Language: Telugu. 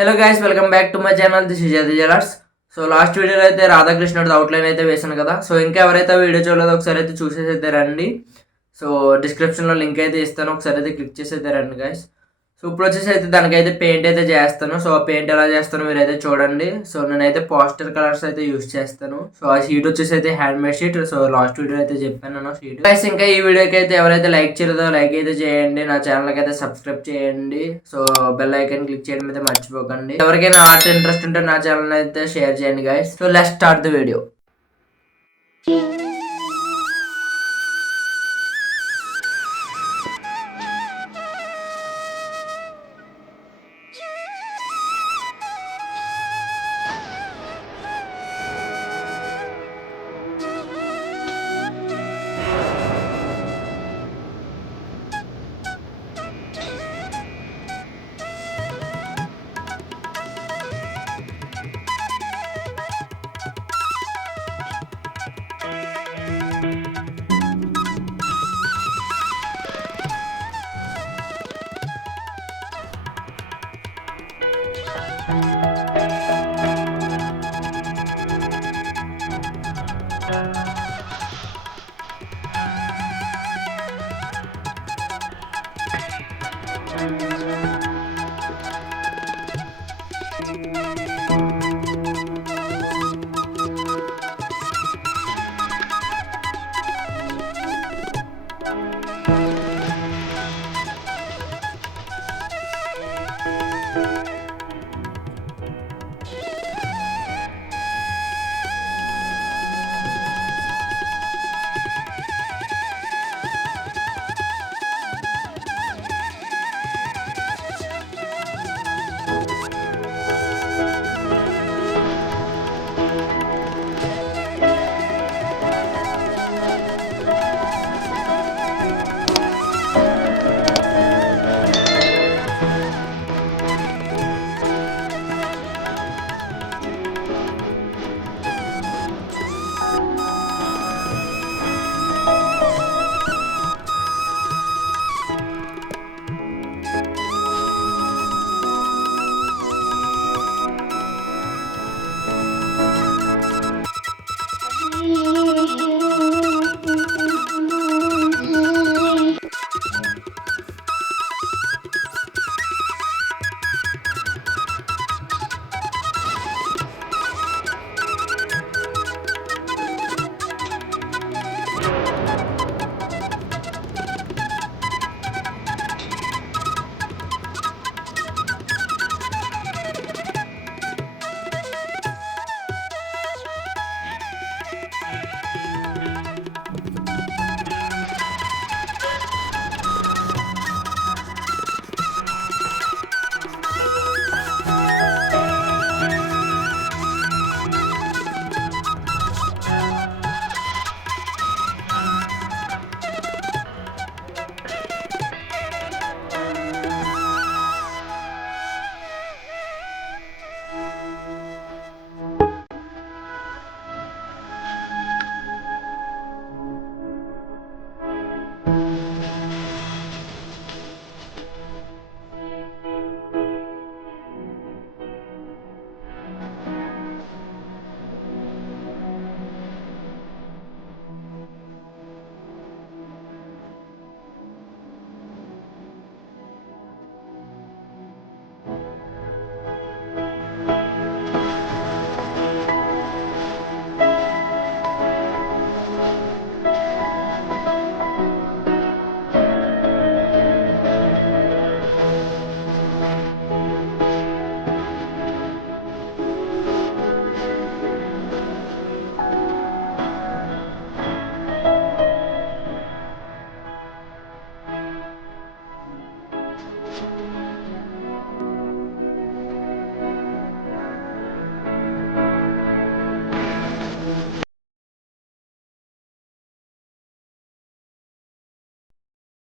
Hello guys, welcome back to my channel. This is జది జలర్స్. సో లాస్ట్ వీడియోలో అయితే రాధాకృష్ణుడు అవుట్లైన్ అయితే వేసాను కదా. సో ఇంకా ఎవరైతే వీడియో చూడలేదో ఒకసారి అయితే చూసేసి అయితే రండి. సో డిస్క్రిప్షన్లో లింక్ అయితే ఇస్తాను, ఒకసారి అయితే క్లిక్ చేసి అయితే రండి గైస్. సో ఇప్పుడు వచ్చేసి అయితే దానికైతే పెయింట్ అయితే చేస్తాను. సో ఆ పెయింట్ ఎలా చేస్తానో మీరు అయితే చూడండి. సో నేనైతే పోస్టర్ కలర్స్ అయితే యూస్ చేస్తాను. సో ఆ షీట్ వచ్చేసి అయితే hand made sheet. So last video అయితే చెప్పాను నేను షీట్ గైస్. ఇంకా ఈ వీడియోకి అయితే ఎవరైతే లైక్ చేయలేదో లైక్ అయితే చేయండి, నా ఛానల్కి అయితే సబ్స్క్రైబ్ చేయండి. సో బెల్ ఐకాన్ క్లిక్ చేయడం అయితే మర్చిపోకండి. ఎవరికైనా ఆర్ట్ ఇంట్రెస్ట్ ఉంటే నా ఛానల్ అయితే షేర్ చేయండి guys. So let's start the video.